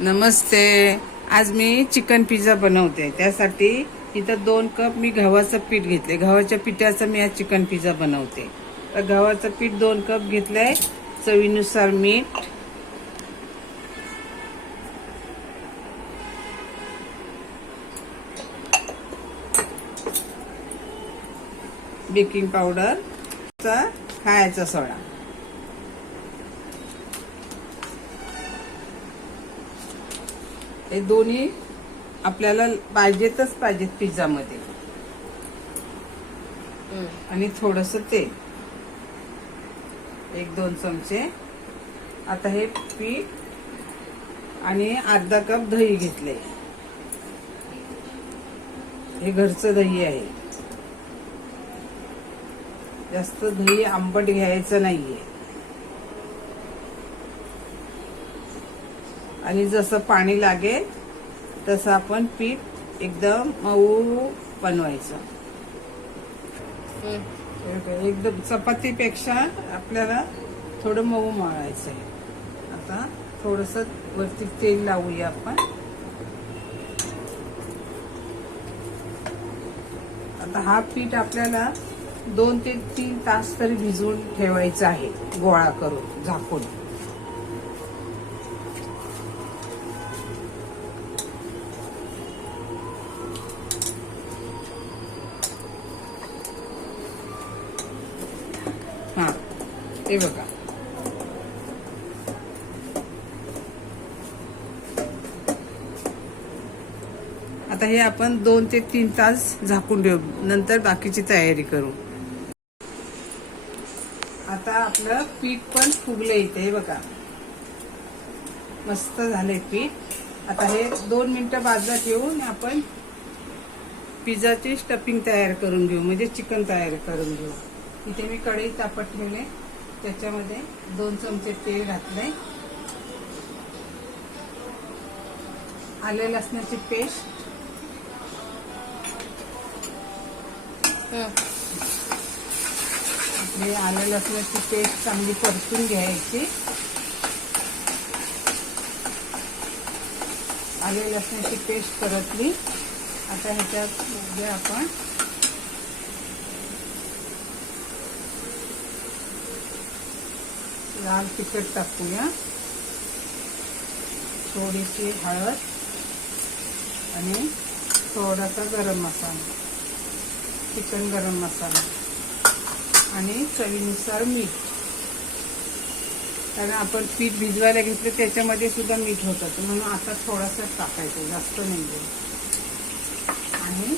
नमस्ते. आज मी chicken pizza बनवते. त्यासाठी इथं 2 कप मी गव्हाचं पीठ घेतले. गव्हाच्या पिठाचं मी आज चिकन पिझ्झा बनवते. तर गव्हाचं पीठ 2 कप घेतलंय. चवीनुसार मीठ, बेकिंग पावडर, खायचा सोडा. हे दोन्ही आपल्याला पाहिजेतच पाहिजेत पिझ्झा मध्ये. आणि थोडंसं तेल, 1-2 चमचे. आता हे पीठ आणि अर्धा कप दही घेतले. हे घरचं दही आहे. जास्त दही आंबट घ्यायचं नाहीये. आणि जसं पाणी लागेल तसं आपण पीठ एकदम मऊ बनवायचं. एकदम चपातीपेक्षा आपल्याला थोडं मऊ मळायचं आहे. आता थोडंसं वरती तेल लावूया आपण. आता हा पीठ आपल्याला 2 ते 3 तास तरी भिजवून ठेवायचं आहे, गोळा करून झाकून. हा, हे बघा. आता हे आपण 2 ते 3 तास झाकून ठेवू. नंतर बाकीची तयारी करू. आता आपलं पीठ पण फुगले इथे, हे बघा, मस्त झाले पीठ. आता हे 2 मिनिटं बाजूला ठेवून आपण पिझ्झाची स्टफिंग तयार करून घेऊ, म्हणजे चिकन तयार करून घेऊ. इथे मी कढई तापत ठेवले. त्याच्यामध्ये 2 चमचे तेल घातले. आले लसणाची पेस्ट, आपली आले लसणाची पेस्ट चांगली परतून घ्यायची. आले लसणाची पेस्ट परतली. आता ह्याच्यामध्ये आपण लाल तिखट टाकूया, थोडीशी हळद आणि थोडासा गरम मसाला, चिकन गरम मसाला आणि चवीनुसार मीठ. कारण आपण पीठ भिजवायला घेतलं त्याच्यामध्ये सुद्धा मीठ होतं, म्हणून आता थोडासा टाकायचं, जास्त नाही. आणि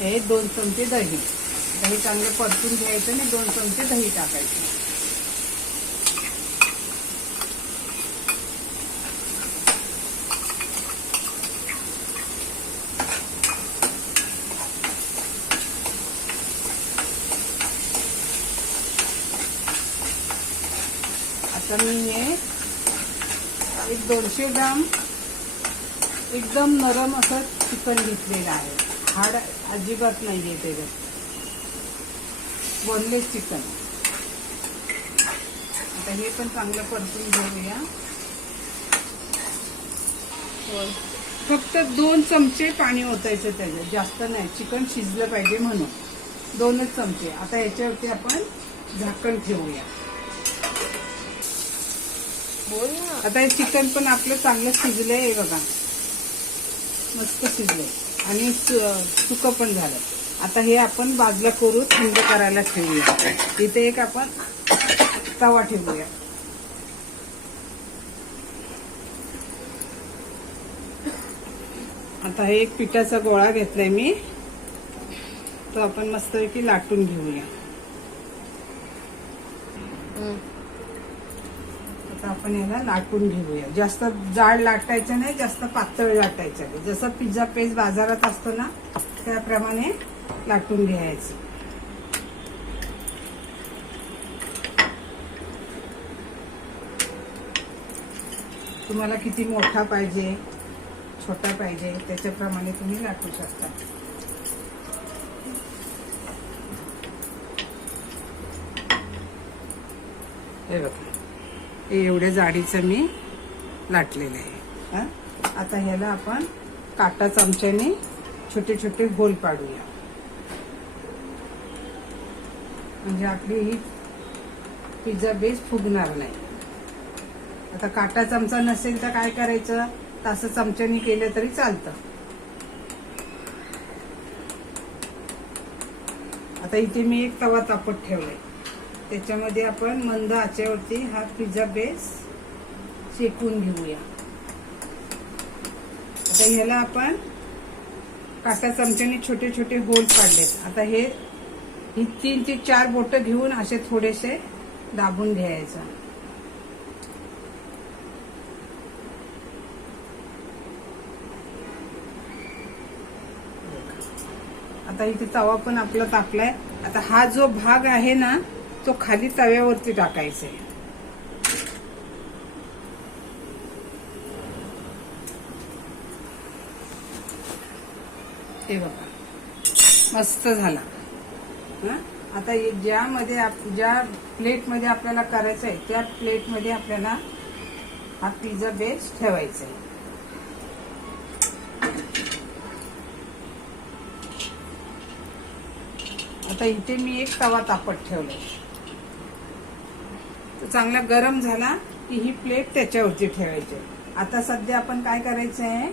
हे 2 चमचे दही चांगले परतून घ्यायचं आणि 2 चमचे दही टाकायचे. आता मी हे 200 ग्राम एकदम नरम असं चिकन घेतलेलं आहे. हाड अजिबात नाहीये त्याच्यात, बोनलेस चिकन. आता हे पण चांगलं परतून घेऊया. फक्त 2 चमचे पाणी ओतायचं त्याच्यात, जास्त नाही. चिकन शिजलं पाहिजे म्हणून 2च चमचे. आता ह्याच्यावरती आपण झाकण ठेवूया. आता हे चिकन पण आपलं चांगलं शिजलंय, हे बघा, मस्त शिजलंय आणि सुकं पण झालं. आता हे आपण बाजूला करू, थंड करायला ठेवूया. इथे एक आपण तवा ठेवूया. आता हे एक पिठाचा गोळा घेतलाय मी, तो आपण मस्तपैकी लाटून घेऊया. आता आपण याला लाटून घेऊया. जास्त जाड लाटायचं नाही, जास्त पातळ लाटायचं नाही. जसं पिझ्झा पेस्ट बाजारात असतो ना, त्याप्रमाणे लाटून घ्यायचं. तुम्हाला किती मोठा पाहिजे, छोटा पाहिजे, त्याच्याप्रमाणे तुम्ही लाटू शकता. हे बघा, हे एवढ्या जाडीचं मी लाटलेलं आहे. आता ह्याला आपण काटा चमच्याने छोटे छोटे होल पाडूया, म्हणजे आपली ही पिझ्झा बेस फुगणार नाही. आता काटा चमचा नसेल तर काय करायचं, तसं चमच्याने केलं तरी चालतं. आता इथे मी एक तवा तापत ठेवलाय, त्याच्यामध्ये आपण मंद आचेवरती हा पिझ्झा बेस शेकून घेऊया. आता ह्याला आपण काटा चमच्याने छोटे छोटे होल पाडलेत. आता ही 3 ते 4 बोटं घेऊन असे थोडेसे दाबून घ्यायचं. आता इथे तवा पण आपला तापलाय. आता हा जो भाग आहे ना तो खाली तव्यावरती टाकायचा आहे. हे बघा मस्त झाला. आता ज्या प्लेटमध्ये आपल्याला करायचं आहे त्या प्लेटमध्ये आपल्याला हा पिझ्झा बेस ठेवायचा आहे. आता इथे मी एक तवा तापत ठेवलाय, तो चांगला गरम झाला की ही प्लेट त्याच्यावरती ठेवायची. आता सध्या आपण काय करायचं आहे,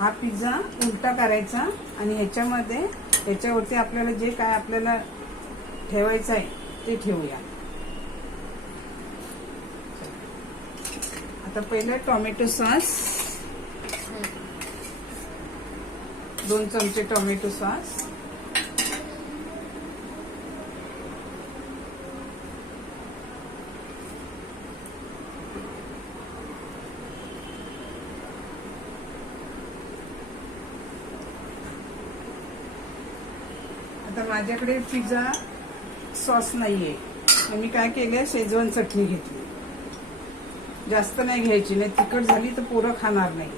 हा पिझ्झा उलटा करायचा आणि ह्याच्यावरती आपल्याला जे काय आपल्याला ठेवायचं आहे ते ठेवूया. आता पहिले टोमॅटो सॉस, 2 चमचे टोमॅटो सॉस, आता माझ्याकडे पिझ्झा सॉस नाहीये, मी काय केलं शेजवान चटणी घेतली. जास्त नाही घ्यायची, नाही तिखट झाली तर पोरं खाणार नाही.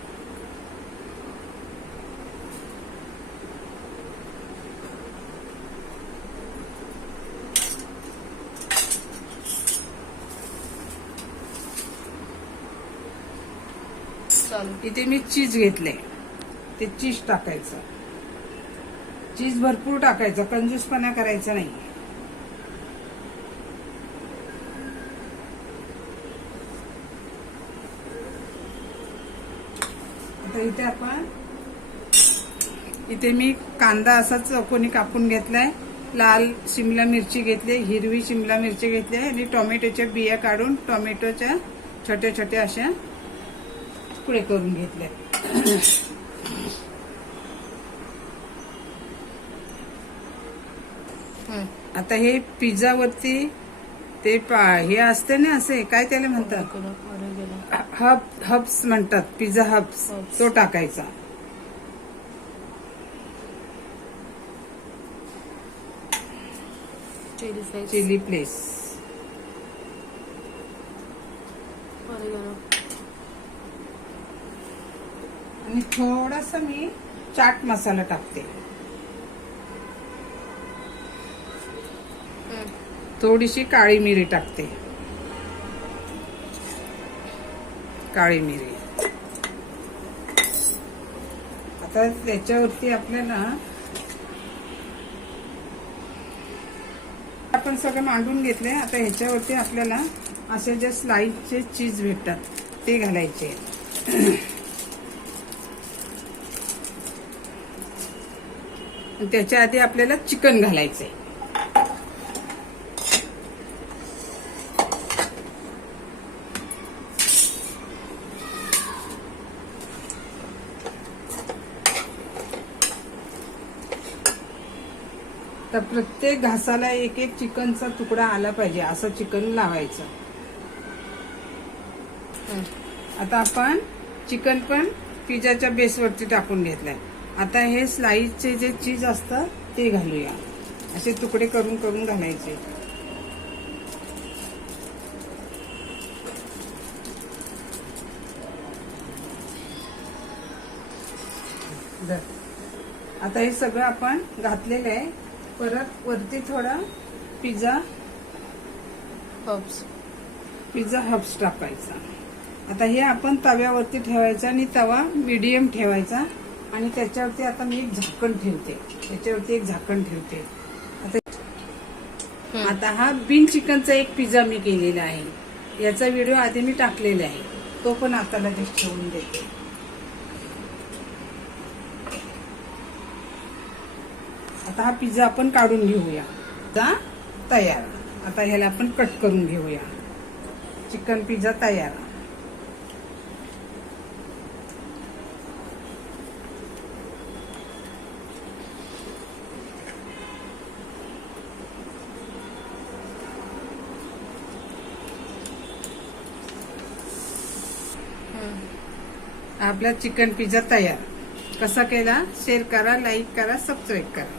इथे मी चीज घेतले, ते चीज टाकायचं. चीज भरपूर टाकायचं, कंजूसपणा करायचा नाही. आता इथे मी कांदा असाच चौकोनी कापून घेतलाय, लाल शिमला मिरची घेतली, हिरवी शिमला मिरची घेतली आणि टोमॅटोच्या बिया काढून टोमॅटोच्या छोट्या छोट्या अशा तुकडे करून घेतले. आता हे पिझ्झा वरती ते हे असते ना, असे काय त्याला म्हणतात, हब्स म्हणतात, पिझ्झा हब्स, तो टाकायचा. चिली प्लेस आणि थोडासा मी चाट मसाला टाकते, थोडीशी काळी मिरी टाकते, काळी मिरी. आता त्याच्यावरती आपल्याला आपण सगळं मांडून घेतले. आता ह्याच्यावरती आपल्याला असे जे स्लाइसचे चीज भेटतात ते घालायचे. त्याच्या आधी आपल्याला चिकन घालायचंय. तर प्रत्येक घासाला एक एक चिकनचा तुकडा आला पाहिजे, असं चिकन लावायचं. आता आपण चिकन पण पिझ्झाच्या बेसवरती टाकून घेतलंय. आता हे स्लाइसचे जे चीज असतं ते घालूया, असे तुकडे करून करून घालायचे. आता हे सगळं आपण घातलेलं आहे. परत वरती थोडा पिझ्झा हब्स टाकायचा. आता हे आपण तव्यावरती ठेवायचं आणि तवा मीडियम ठेवायचा आणि त्याच्यावरती आता मी एक झाकण ठेवते. त्याच्यावरती एक झाकण ठेवते. आता हा बिन चिकनचा एक पिझ्झा मी केलेला आहे. याचा व्हिडिओ आधी मी टाकलेला आहे, तो पण आता लगेच ठेवून देते. आता हा पिझ्झा आपण काढून घेऊया. तयार. आता ह्याला आपण कट करून घेऊया. चिकन पिझ्झा तयार. आपला चिकन पिझ्झा तयार. कसा केला शेअर करा, लाईक करा, सबस्क्राईब करा.